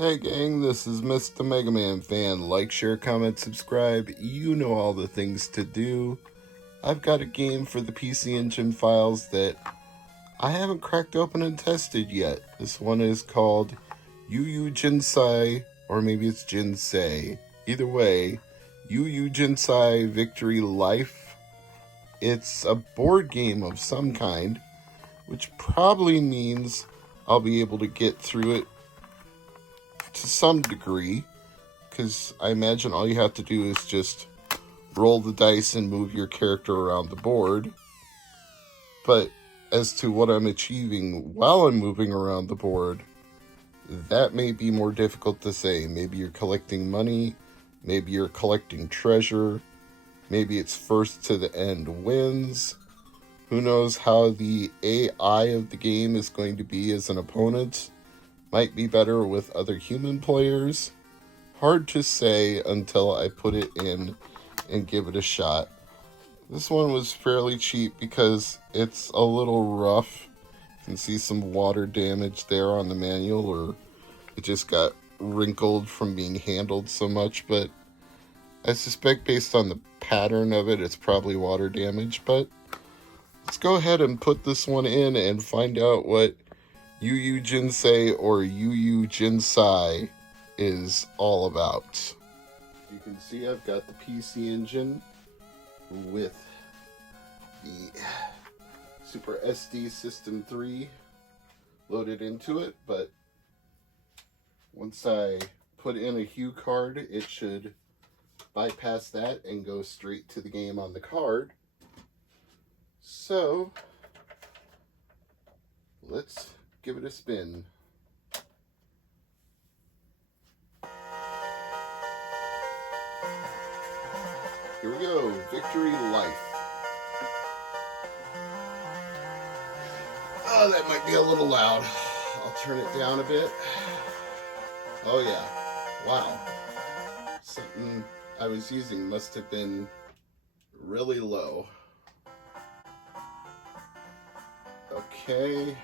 Hey gang, this is Mr. MegaManFan. Like, share, comment, subscribe. You know all the things to do. I've got a game for the PC Engine files that I haven't cracked open and tested yet. This one is called YouYou Jinsei, or maybe it's Jinsei. Either way, YouYou Jinsei Victory Life. It's a board game of some kind, which probably means I'll be able to get through it to some degree, because I imagine all you have to do is just roll the dice and move your character around the board. But as to what I'm achieving while I'm moving around the board, that may be more difficult to say. Maybe you're collecting money, maybe you're collecting treasure, maybe it's first to the end wins. Who knows how the AI of the game is going to be as an opponent? Might be better with other human players. Hard to say until I put it in and give it a shot. This one was fairly cheap because it's a little rough. You can see some water damage there on the manual, or it just got wrinkled from being handled so much, but I suspect based on the pattern of it, it's probably water damage. But let's go ahead and put this one in and find out what YouYou Jinsei or YouYou Jinsei is all about. You can see I've got the PC Engine with the Super SD System 3 loaded into it, but once I put in a Hue card, it should bypass that and go straight to the game on the card. So let's give it a spin. Here we go, Victory Life. Oh, that might be a little loud. I'll turn it down a bit. Oh yeah, wow. Something I was using must have been really low. Okay.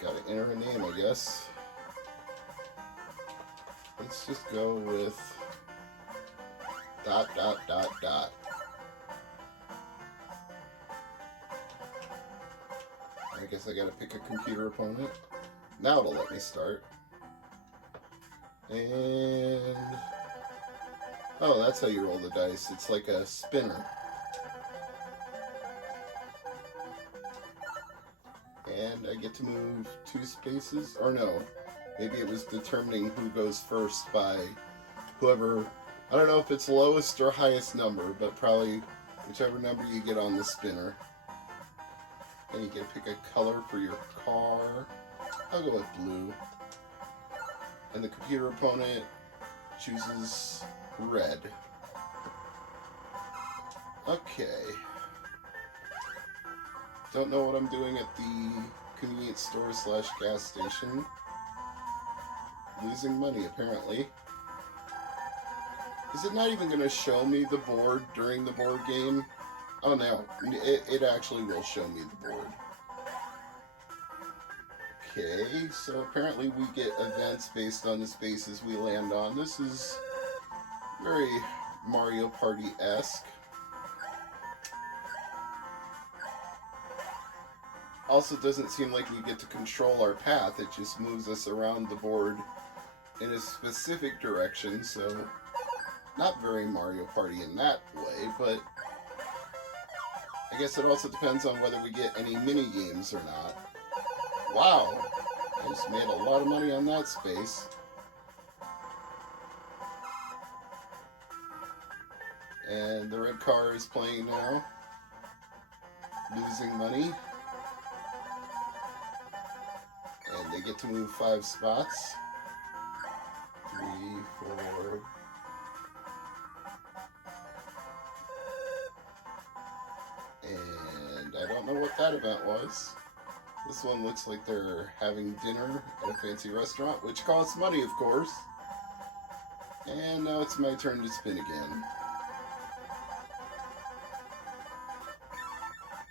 Gotta enter a name, I guess. Let's just go with ... I guess I gotta pick a computer opponent. Now it'll let me start. And... oh, that's how you roll the dice. It's like a spinner. And I get to move 2 spaces, or no, maybe it was determining who goes first by whoever, I don't know if it's lowest or highest number, but probably whichever number you get on the spinner. And you get to pick a color for your car. I'll go with blue. And the computer opponent chooses red. Okay. Don't know what I'm doing at the convenience store / gas station. Losing money, apparently. Is it not even going to show me the board during the board game? Oh no, it actually will show me the board. Okay, so apparently we get events based on the spaces we land on. This is very Mario Party-esque. Also, doesn't seem like we get to control our path. It just moves us around the board in a specific direction, so not very Mario Party in that way, but I guess it also depends on whether we get any mini games or not. Wow, I just made a lot of money on that space. And the red car is playing now, losing money. And they get to move 5 spots. 3, 4. And I don't know what that event was. This one looks like they're having dinner at a fancy restaurant, which costs money, of course. And now it's my turn to spin again.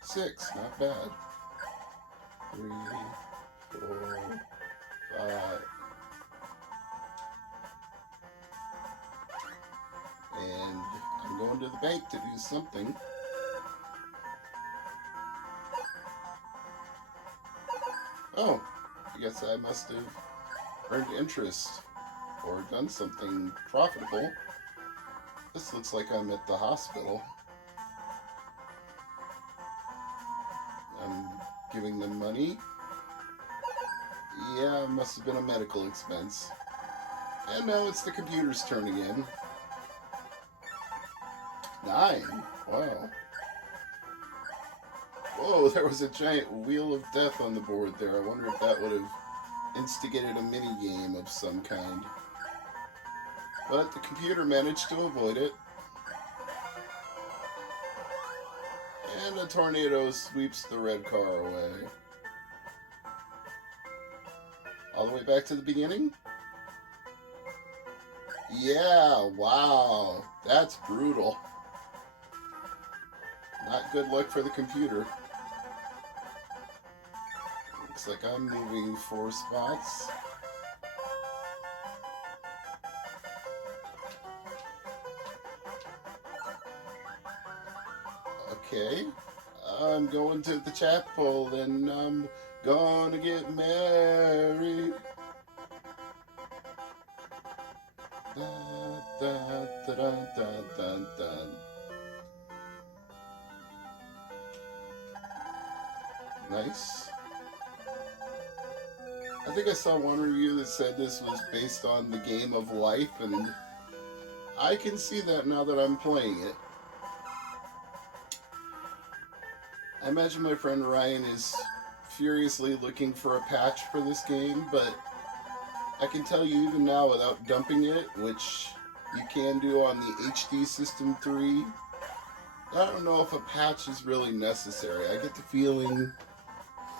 6, not bad. 3, 4, 5, going to the bank to do something. Oh, I guess I must have earned interest or done something profitable. This looks like I'm at the hospital. I'm giving them money. Yeah, it must have been a medical expense. And now it's the computer's turn again. 9. Wow. Whoa, there was a giant wheel of death on the board there. I wonder if that would have instigated a mini game of some kind. But the computer managed to avoid it. And a tornado sweeps the red car away. All the way back to the beginning? Yeah, wow. That's brutal. Not good luck for the computer. Looks like I'm moving 4 spots. Okay. I'm going to the chapel and I'm gonna get married. Da, da, da, da, da, da, da. Nice. I think I saw one review that said this was based on the game of life, and I can see that now that I'm playing it. I imagine my friend Ryan is furiously looking for a patch for this game, but I can tell you even now without dumping it, which you can do on the HD System 3, I don't know if a patch is really necessary. I get the feeling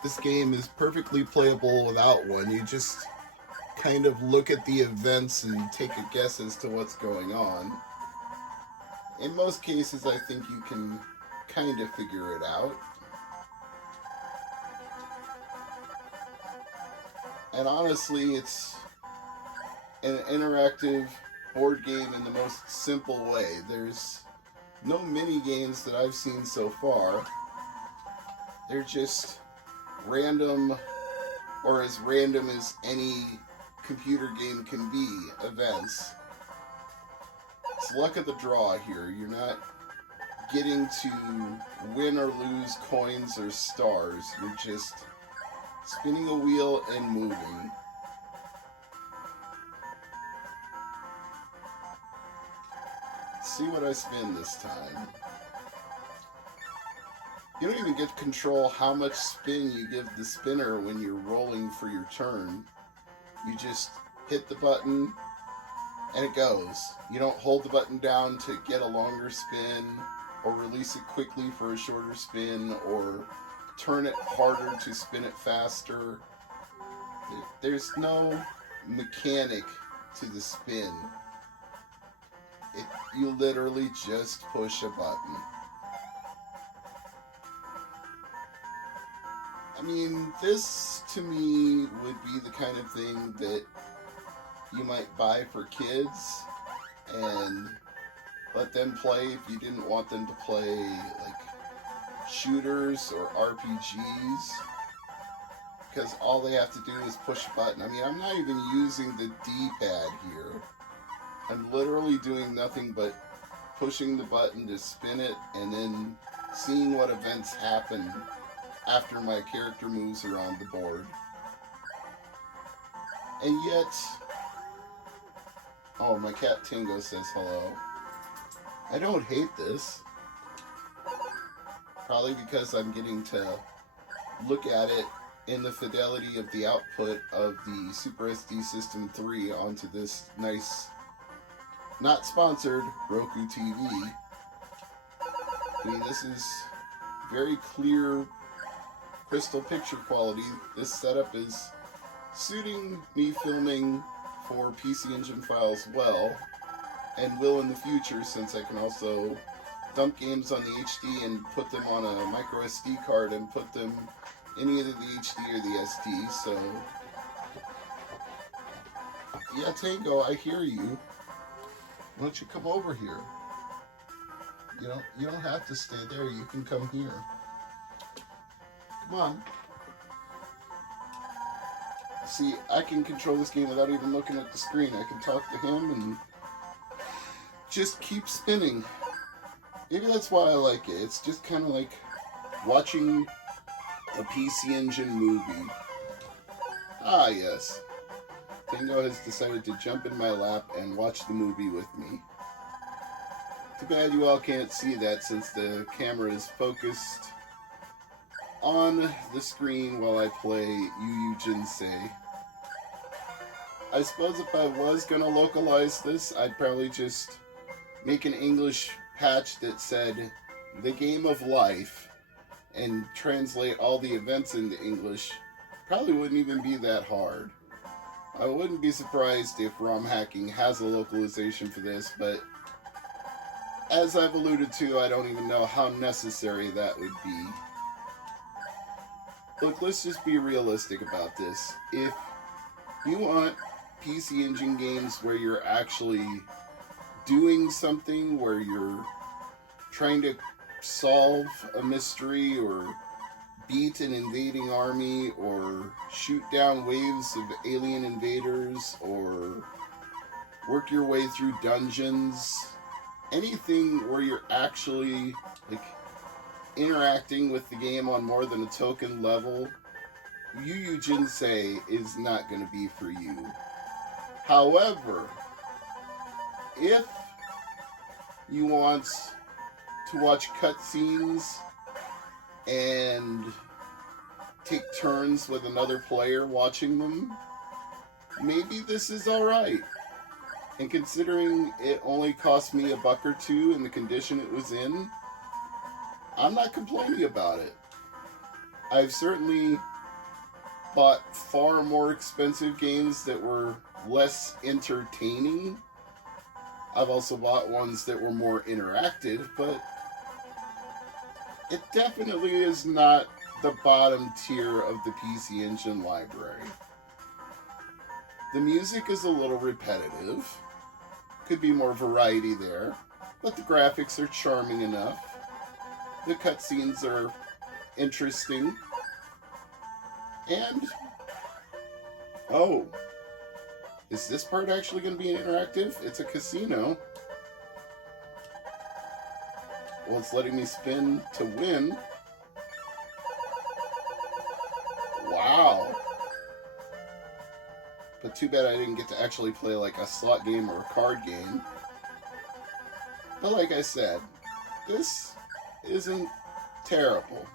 this game is perfectly playable without one. You just kind of look at the events and take a guess as to what's going on. In most cases, I think you can kind of figure it out. And honestly, it's an interactive board game in the most simple way. There's no mini games that I've seen so far. They're just random, or as random as any computer game can be, events. It's luck of the draw here. You're not getting to win or lose coins or stars. You're just spinning a wheel and moving. Let's see what I spin this time. You don't even get to control how much spin you give the spinner when you're rolling for your turn. You just hit the button and it goes. You don't hold the button down to get a longer spin or release it quickly for a shorter spin or turn it harder to spin it faster. There's no mechanic to the spin. You literally just push a button. I mean, this to me would be the kind of thing that you might buy for kids and let them play if you didn't want them to play like shooters or RPGs, because all they have to do is push a button. I mean, I'm not even using the D-pad here. I'm literally doing nothing but pushing the button to spin it and then seeing what events happen after my character moves around the board. And yet, oh, my cat Tingo says hello. I don't hate this. Probably because I'm getting to look at it in the fidelity of the output of the Super SD System 3 onto this nice, not sponsored, Roku TV. I mean, this is very clear, crystal picture quality. This setup is suiting me filming for PC Engine files well, and will in the future, since I can also dump games on the HD and put them on a micro SD card and put them in either the HD or the SD. So yeah, Tango, I hear you. Why don't you come over here? You don't have to stay there. You can come here. Come on. See, I can control this game without even looking at the screen. I can talk to him and just keep spinning. Maybe that's why I like it. It's just kind of like watching a PC Engine movie. Ah, yes. Tango has decided to jump in my lap and watch the movie with me. Too bad you all can't see that since the camera is focused on the screen while I play YouYou Jinsei. I suppose if I was going to localize this, I'd probably just make an English patch that said the game of life and translate all the events into English. Probably wouldn't even be that hard. I wouldn't be surprised if ROM hacking has a localization for this, but as I've alluded to, I don't even know how necessary that would be. Look, let's just be realistic about this. If you want PC Engine games where you're actually doing something, where you're trying to solve a mystery or beat an invading army or shoot down waves of alien invaders or work your way through dungeons, anything where you're actually like interacting with the game on more than a token level, YouYou Jinsei is not going to be for you. However, if you want to watch cutscenes and take turns with another player watching them, maybe this is alright. And considering it only cost me $1 or $2 in the condition it was in, I'm not complaining about it. I've certainly bought far more expensive games that were less entertaining. I've also bought ones that were more interactive, but it definitely is not the bottom tier of the PC Engine library. The music is a little repetitive. Could be more variety there, but the graphics are charming enough. The cutscenes are interesting. And, oh, is this part actually going to be interactive? It's a casino. Well, it's letting me spin to win. Wow. But too bad I didn't get to actually play like a slot game or a card game. But like I said, this isn't terrible.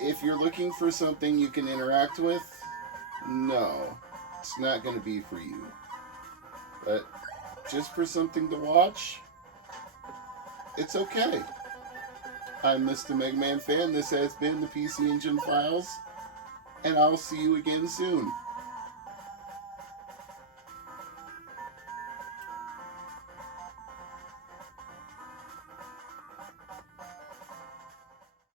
If you're looking for something you can interact with, no, it's not going to be for you. But just for something to watch, it's okay. I'm Mr. MegaManFan. This has been the PC Engine Files, and I'll see you again soon.